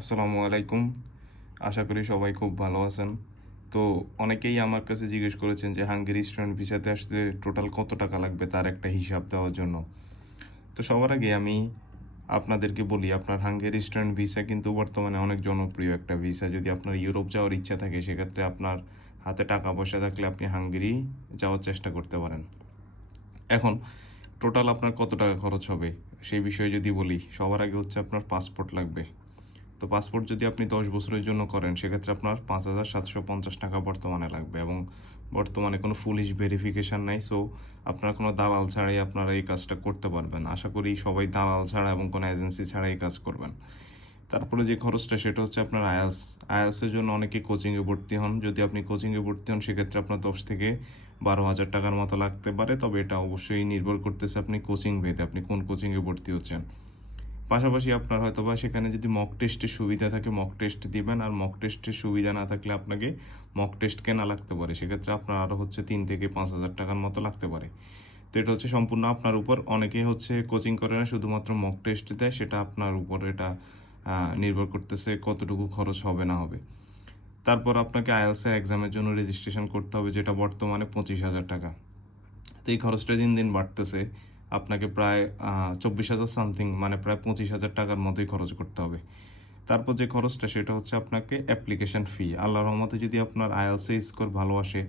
আসসালামু আলাইকুম। আশা করি সবাই খুব ভালো আছেন। তো অনেকেই আমার কাছে জিজ্ঞেস করেছেন যে হাঙ্গেরি স্টুডেন্ট ভিসাতে আসতে টোটাল কত টাকা লাগবে তার একটা হিসাব দেওয়ার জন্য। তো সবার আগে আমি আপনাদেরকে বলি, আপনার হাঙ্গেরি স্টুডেন্ট ভিসা কিন্তু বর্তমানে অনেক জনপ্রিয় একটা ভিসা। যদি আপনার ইউরোপ যাওয়ার ইচ্ছা থাকে, সেক্ষেত্রে আপনার হাতে টাকা পয়সা থাকলে আপনি হাঙ্গেরি যাওয়ার চেষ্টা করতে পারেন। এখন টোটাল আপনার কত টাকা খরচ হবে? সেই বিষয়ে যদি বলি, সবার আগে হচ্ছে আপনার পাসপোর্ট লাগবে। তো পাসপোর্ট যদি আপনি দশ বছরের জন্য করেন, সেক্ষেত্রে আপনার পাঁচ হাজার সাতশো পঞ্চাশ টাকা বর্তমানে লাগবে এবং বর্তমানে কোনো পুলিশ ভেরিফিকেশান নাই। সো আপনার কোনো দালাল ছাড়াই আপনারা এই কাজটা করতে পারবেন। আশা করি সবাই দালাল ছাড়া এবং কোনো এজেন্সি ছাড়া এই কাজ করবেন। তারপরে যে খরচটা, সেটা হচ্ছে আপনার আয়ালস আয়ালসের জন্য অনেকে কোচিংয়ে ভর্তি হন। যদি আপনি কোচিংয়ে ভর্তি হন, সেক্ষেত্রে আপনার দশ থেকে বারো হাজার টাকার মতো লাগতে পারে। তবে এটা অবশ্যই নির্ভর করতেছে আপনি কোচিং ভেদে আপনি কোন কোচিংয়ে ভর্তি হচ্ছেন? পাশাপাশি আপনার হয়তো বা সেখানে যদি মক টেস্টের সুবিধা থাকে মক টেস্ট দিবেন আর মক টেস্টের সুবিধা না থাকলে আপনাকে মক টেস্ট কেনা লাগতে পারে। সেক্ষেত্রে আপনার আরও হচ্ছে তিন থেকে পাঁচ হাজার টাকার মতো লাগতে পারে। তো এটা হচ্ছে সম্পূর্ণ আপনার উপর। অনেকে হচ্ছে কোচিং করে না, শুধুমাত্র মক টেস্ট দেয়, সেটা আপনার উপর এটা নির্ভর করতেছে কতটুকু খরচ হবে না হবে। তারপর আপনাকে আইএলসে এক্সামের জন্য রেজিস্ট্রেশন করতে হবে, যেটা বর্তমানে পঁচিশ হাজার টাকা। তো এই খরচটা দিন দিন বাড়তেছে। আপনাকে প্রায় চব্বিশ হাজার সামথিং মানে প্রায় পঁচিশ হাজার টাকার মতোই খরচ করতে হবে। তারপর যে খরচটা, সেটা হচ্ছে আপনাকে অ্যাপ্লিকেশন ফি আল্লাহ রহমতে যদি আপনার আইএলসে স্কোর ভালো আসে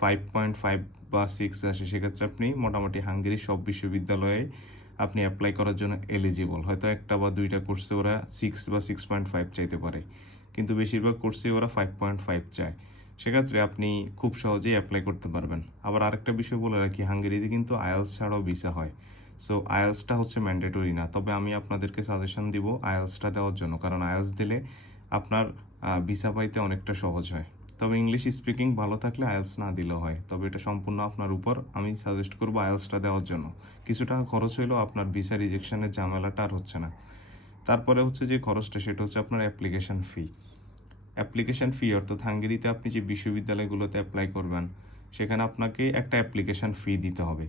ফাইভ পয়েন্ট ফাইভ বা সিক্স আসে, সেক্ষেত্রে আপনি মোটামুটি হাঙ্গেরির সব বিশ্ববিদ্যালয়ে আপনি অ্যাপ্লাই করার জন্য এলিজিবল হয়তো একটা বা দুইটা কোর্সে ওরা সিক্স বা সিক্স পয়েন্ট ফাইভ চাইতে পারে। কিন্তু বেশিরভাগ কোর্সে ওরা ফাইভ পয়েন্ট ফাইভ চায়। সেক্ষেত্রে আপনি খুব সহজেই অ্যাপ্লাই করতে পারবেন। আবার আরেকটা বিষয় বলে রাখি, হাঙ্গেরিতে কিন্তু আয়েলস ছাড়াও ভিসা হয়। সো আয়েলসটা হচ্ছে ম্যান্ডেটরি না। তবে আমি আপনাদেরকে সাজেশন দিব আয়েলসটা দেওয়ার জন্য। কারণ আয়েলস দিলে আপনার ভিসা পাইতে অনেকটা সহজ হয়। তবে ইংলিশ স্পিকিং ভালো থাকলে আয়েলস না দিলেও হয়। তবে এটা সম্পূর্ণ আপনার উপর। আমি সাজেস্ট করব আয়েলসটা দেওয়ার জন্য। কিছু টাকা খরচ হলেও আপনার ভিসা রিজেকশনের ঝামেলাটা আর হচ্ছে না। তারপরে হচ্ছে যে খরচটা, সেটা হচ্ছে আপনার অ্যাপ্লিকেশন ফি অ্যাপ্লিকেশন ফি, অর্থাৎ হাঙ্গেরিতে আপনি যে বিশ্ববিদ্যালয়গুলোতে অ্যাপ্লাই করবেন, সেখানে আপনাকে একটা অ্যাপ্লিকেশন ফি দিতে হবে।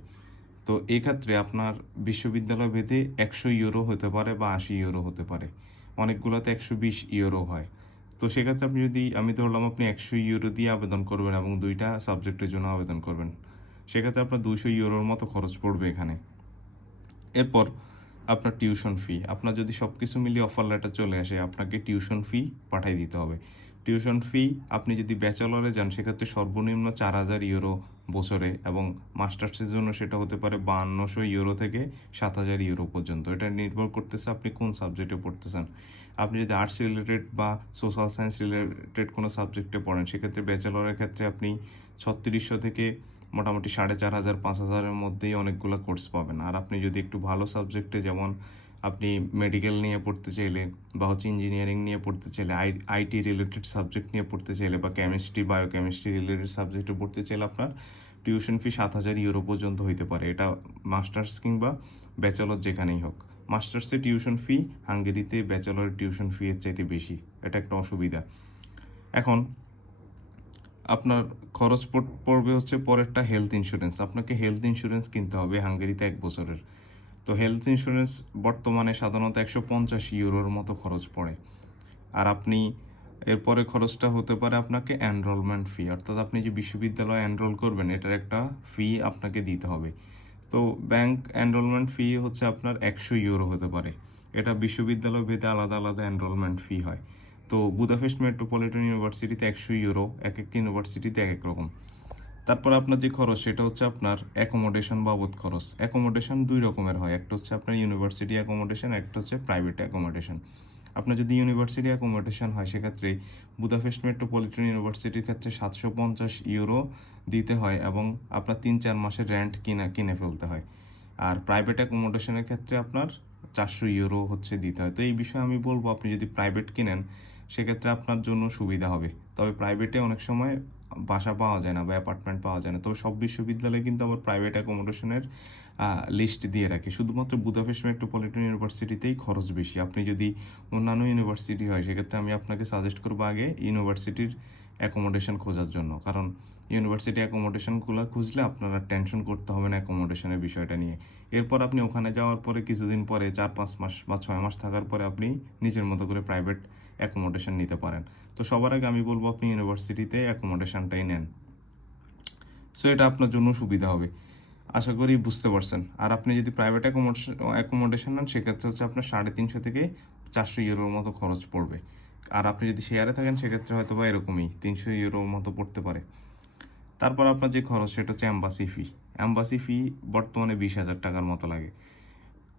তো এক্ষেত্রে আপনার বিশ্ববিদ্যালয় ভেদে একশো ইউরো হতে পারে বা আশি ইউরো হতে পারে। অনেকগুলোতে একশো বিশ ইউরো হয়। তো সেক্ষেত্রে আপনি যদি, আমি ধরলাম আপনি একশো ইউরো দিয়ে আবেদন করবেন এবং দুইটা সাবজেক্টের জন্য আবেদন করবেন, সেক্ষেত্রে আপনার দুইশো ইউরোর মতো খরচ পড়বে এখানে। এরপর আপনার টিউশন ফি আপনার যদি সব কিছু মিলিয়ে অফার লেটার চলে আসে, আপনাকে টিউশন ফি পাঠিয়ে দিতে হবে। টিউশন ফি আপনি যদি ব্যাচেলরে যান, সেক্ষেত্রে সর্বনিম্ন চার হাজার ইউরো বছরে এবং মাস্টার্সের জন্য সেটা হতে পারে বাহান্নশো ইউরো থেকে সাত হাজার ইউরো পর্যন্ত। এটা নির্ভর করতেছে আপনি কোন সাবজেক্টে পড়তেছেন। আপনি যদি আর্টস রিলেটেড বা সোশ্যাল সায়েন্স রিলেটেড কোনো সাবজেক্টে পড়েন, সেক্ষেত্রে ব্যাচেলরের ক্ষেত্রে আপনি ছত্রিশশো থেকে মোটামুটি সাড়ে চার হাজার, পাঁচ হাজারের মধ্যেই অনেকগুলো কোর্স পাবেন। আর আপনি যদি একটু ভালো সাবজেক্টে যেমন আপনি মেডিকেল নিয়ে পড়তে চাইলে বা হচ্ছে ইঞ্জিনিয়ারিং নিয়ে পড়তে চাইলে, আই আইটি রিলেটেড সাবজেক্ট নিয়ে পড়তে চাইলে বা কেমিস্ট্রি বায়োকেমিস্ট্রি রিলেটেড সাবজেক্টে পড়তে চাইলে আপনার টিউশন ফি সাত হাজার ইউরো পর্যন্ত হইতে পারে। এটা মাস্টার্স কিংবা ব্যাচেলর যেখানেই হোক। মাস্টার্সে টিউশন ফি হাঙ্গেরিতে ব্যাচেলর টিউশন ফি এর চাইতে বেশি। এটা একটা অসুবিধা। এখন আপনার খরচ পড়- পড়বে হচ্ছে পরেরটা হেলথ ইন্স্যুরেন্স আপনাকে হেলথ ইন্স্যুরেন্স কিনতে হবে হাঙ্গেরিতে এক বছরের। তো হেলথ ইন্স্যুরেন্স বর্তমানে সাধারণত একশো পঞ্চাশ ইউরোর মতো খরচ পড়ে। আর আপনি এরপরে খরচটা হতে পারে আপনাকে এনরোলমেন্ট ফি অর্থাৎ আপনি যে বিশ্ববিদ্যালয়ে এনরোল করবেন, এটার একটা ফি আপনাকে দিতে হবে। তো ব্যাংক এনরোলমেন্ট ফি হচ্ছে আপনার একশো ইউরো হতে পারে। এটা বিশ্ববিদ্যালয় ভেদে আলাদা আলাদা এনরোলমেন্ট ফি হয়। তো বুদাফেস্ট মেট্রোপলিটন ইউনিভার্সিটিতে একশো ইউরো, এক একটা ইউনিভার্সিটিতে এক এক রকম। তারপর আপনার যে খরচ, সেটা হচ্ছে আপনার অ্যাকোমোডেশন বাবদ খরচ। অ্যাকোমোডেশন দুই রকমের হয়, একটা হচ্ছে আপনার ইউনিভার্সিটি অ্যাকোমোডেশন একটা হচ্ছে প্রাইভেট অ্যাকোমোডেশন আপনার যদি ইউনিভার্সিটি অ্যাকোমোডেশন হয়, সেক্ষেত্রে বুদাফেস্ট মেট্রোপলিটন ইউনিভার্সিটির ক্ষেত্রে সাতশো পঞ্চাশ ইউরো দিতে হয় এবং আপনার তিন চার মাসের রেন্ট কিনা, কিনে ফেলতে হয়। আর প্রাইভেট অ্যাকোমোডেশনের ক্ষেত্রে আপনার চারশো ইউরো হচ্ছে দিতে হয়। তো এই বিষয়ে আমি বলব, আপনি যদি প্রাইভেট কিনেন সেক্ষেত্রে আপনার জন্য সুবিধা হবে। তবে প্রাইভেটে অনেক সময় বাসা পাওয়া যায় না বা অ্যাপার্টমেন্ট পাওয়া যায় না। তবে সব বিশ্ববিদ্যালয়ে কিন্তু আবার প্রাইভেট অ্যাকোমোডেশনের লিস্ট দিয়ে রাখে। শুধুমাত্র বুদাপেস্ট মেট্রোপলিটন ইউনিভার্সিটিতেই খরচ বেশি। আপনি যদি অন্যান্য ইউনিভার্সিটি হয়, সেক্ষেত্রে আমি আপনাকে সাজেস্ট করব আগে ইউনিভার্সিটির অ্যাকোমোডেশন খোঁজার জন্য। কারণ ইউনিভার্সিটি অ্যাকোমোডেশনগুলো খুঁজলে আপনারা টেনশন করতে হবে না অ্যাকোমোডেশনের বিষয়টা নিয়ে। এরপর আপনি ওখানে যাওয়ার পরে কিছুদিন পরে চার পাঁচ মাস বা ছয় মাস থাকার পরে আপনি নিজের মতো করে প্রাইভেট অ্যাকোমোডেশন নিতে পারেন। তো সবার আগে আমি বলব আপনি ইউনিভার্সিটিতে অ্যাকোমোডেশনটাই নেন। সো এটা আপনার জন্য সুবিধা হবে। আশা করি বুঝতে পারছেন। আর আপনি যদি প্রাইভেট অ্যাকোমোডেশন অ্যাকোমোডেশন নেন, সেক্ষেত্রে হচ্ছে আপনার সাড়ে তিনশো থেকে চারশো ইউরোর মতো খরচ পড়বে। আর আপনি যদি শেয়ারে থাকেন, সেক্ষেত্রে হয়তো বা এরকমই তিনশো ইউরোর মতো পড়তে পারে। তারপর আপনার যে খরচ, সেটা হচ্ছে অ্যাম্বাসি ফি অ্যাম্বাসি ফি বর্তমানে বিশ হাজার টাকার মতো লাগে।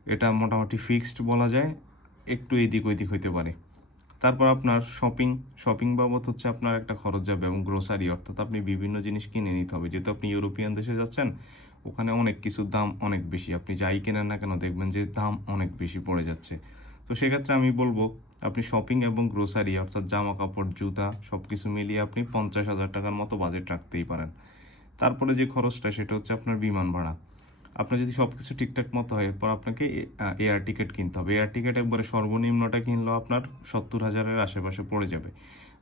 এটা মোটামুটি ফিক্সড বলা যায়। একটু এদিক ওইদিক হইতে পারে। তারপর আপনার শপিং শপিং বাবদ হচ্ছে আপনার একটা খরচ যাবে এবং গ্রোসারি অর্থাৎ আপনি বিভিন্ন জিনিস কিনে নিতে হবে। যেহেতু আপনি ইউরোপিয়ান দেশে যাচ্ছেন, ওখানে অনেক কিছুর দাম অনেক বেশি। আপনি যাই কেনেন না কেন দেখবেন যে দাম অনেক বেশি পড়ে যাচ্ছে। তো সেক্ষেত্রে আমি বলব, আপনি শপিং এবং গ্রোসারি অর্থাৎ জামা কাপড় জুতা সব কিছু মিলিয়ে আপনি পঞ্চাশ হাজার টাকার মতো বাজেট রাখতেই পারেন। তারপরে যে খরচটা, সেটা হচ্ছে আপনার বিমান ভাড়া। আপনার যদি সব কিছু ঠিকঠাক মতো হয়, এরপর আপনাকে এয়ার টিকিট কিনতে হবে। এয়ার টিকিট একবারে সর্বনিম্নটা কিনলেও আপনার সত্তর হাজারের আশেপাশে পড়ে যাবে।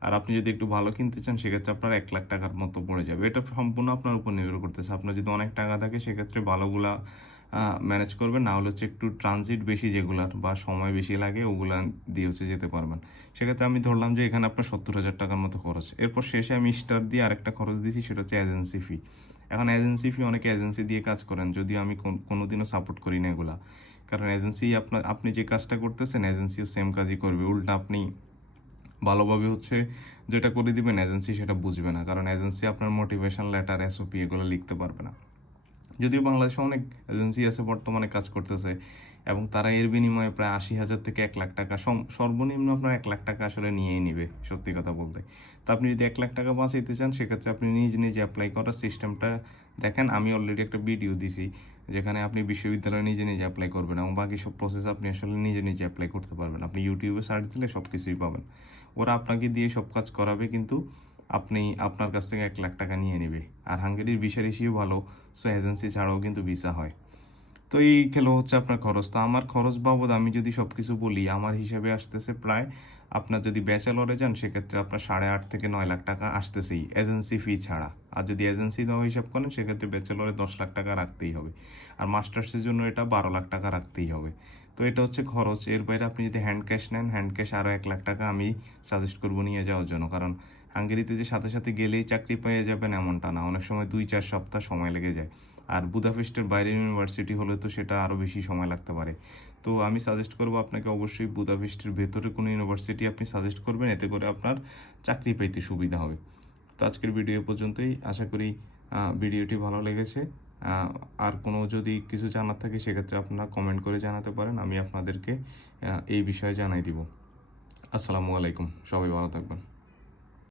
আর আপনি যদি একটু ভালো কিনতে চান, সেক্ষেত্রে আপনার এক লাখ টাকার মতো পড়ে যাবে। এটা সম্পূর্ণ আপনার উপর নির্ভর করতেছে। আপনার যদি অনেক টাকা থাকে, সেক্ষেত্রে ভালোগুলা ম্যানেজ করবেন না হলে হচ্ছে একটু ট্রানজিট বেশি যেগুলার বা সময় বেশি লাগে, ওগুলা দিয়ে হচ্ছে যেতে পারবেন। সেক্ষেত্রে আমি ধরলাম যে এখানে আপনার সত্তর হাজার টাকার মতো খরচ। এরপর শেষে আমি স্টার দিয়ে আরেকটা খরচ দিয়েছি, সেটা হচ্ছে এজেন্সি ফি এখন এজেন্সি ফি অনেকে এজেন্সি দিয়ে কাজ করেন, যদিও আমি কোন- দিনও সাপোর্ট করি না এগুলা। কারণ এজেন্সি আপনার আপনি যে কাজটা করতেছেন এজেন্সিও সেম কাজই করবে। উল্টা আপনি ভালোভাবে হচ্ছে যেটা করে দিবেন এজেন্সি সেটা বুঝবে না। কারণ এজেন্সি আপনার মোটিভেশন লেটার এসওপি এগুলো লিখতে পারবে না। যদিও বাংলাদেশে অনেক এজেন্সি আছে, বর্তমানে কাজ করতেছে এবং তারা এর বিনিময়ে প্রায় আশি হাজার থেকে এক লাখ টাকা সর্বনিম্ন আপনার এক লাখ টাকা আসলে নিয়েই নিবে, সত্যি কথা বলতে। তো আপনি যদি এক লাখ টাকা বাঁচাইতে চান, সেক্ষেত্রে আপনি নিজ নিজে অ্যাপ্লাই করার সিস্টেমটা দেখেন। আমি অলরেডি একটা ভিডিও দিছি, যেখানে আপনি বিশ্ববিদ্যালয়ে নিজে নিজে অ্যাপ্লাই করবেন এবং বাকি সব প্রসেস আপনি আসলে নিজে নিজে অ্যাপ্লাই করতে পারবেন। আপনি ইউটিউবে সার্চ দিলে সব কিছুই পাবেন। ওরা আপনাকে দিয়ে সব কাজ করাবে, কিন্তু আপনি আপনার কাছ থেকে এক লাখ টাকা নিয়ে নেবে। আর হাঙ্গেরির ভিসা রেশিও ভালো, সো এজেন্সি ছাড়াও কিন্তু ভিসা হয়। তো এই খেলো হচ্ছে আপনার খরচ। তো আমার খরচ বাবদ আমি যদি সব কিছু বলি, আমার হিসাবে আসতেছে প্রায় আপনার যদি ব্যাচেলরে যান, সেক্ষেত্রে আপনার সাড়ে আট থেকে নয় লাখ টাকা আসতেছেই এজেন্সি ফি ছাড়া। আর যদি এজেন্সি দেওয়া হিসাব করেন, সেক্ষেত্রে ব্যাচেলরে দশ লাখ টাকা রাখতেই হবে। আর মাস্টার্সের জন্য এটা বারো লাখ টাকা রাখতেই হবে। তো এটা হচ্ছে খরচ। এর বাইরে আপনি যদি হ্যান্ড ক্যাশ নেন হ্যান্ড ক্যাশ আরও এক লাখ টাকা আমি সাজেস্ট করব নিয়ে যাওয়ার জন্য। কারণ হাঙ্গেরিতে যে সাথে সাথে গেলেই চাকরি পেয়ে যাবেন এমনটা না। অনেক সময় দুই চার সপ্তাহ সময় লেগে যায়। আর বুদাপেস্টের বাইরের ইউনিভার্সিটি হলে তো সেটা আরও বেশি সময় লাগতে পারে। তো আমি সাজেস্ট করব আপনাকে অবশ্যই বুদাপেস্টের ভেতরে কোনো ইউনিভার্সিটি আপনি সাজেস্ট করবেন, এতে করে আপনার চাকরি পেতে সুবিধা হবে। তো আজকের ভিডিও পর্যন্তই। আশা করি ভিডিওটি ভালো লেগেছে। আর কোনো যদি কিছু জানার থাকে, সেক্ষেত্রে আপনারা কমেন্ট করে জানাতে পারেন। আমি আপনাদেরকে এই বিষয়ে জানাই দিব। আসসালামু আলাইকুম। সবাই ভালো থাকবেন।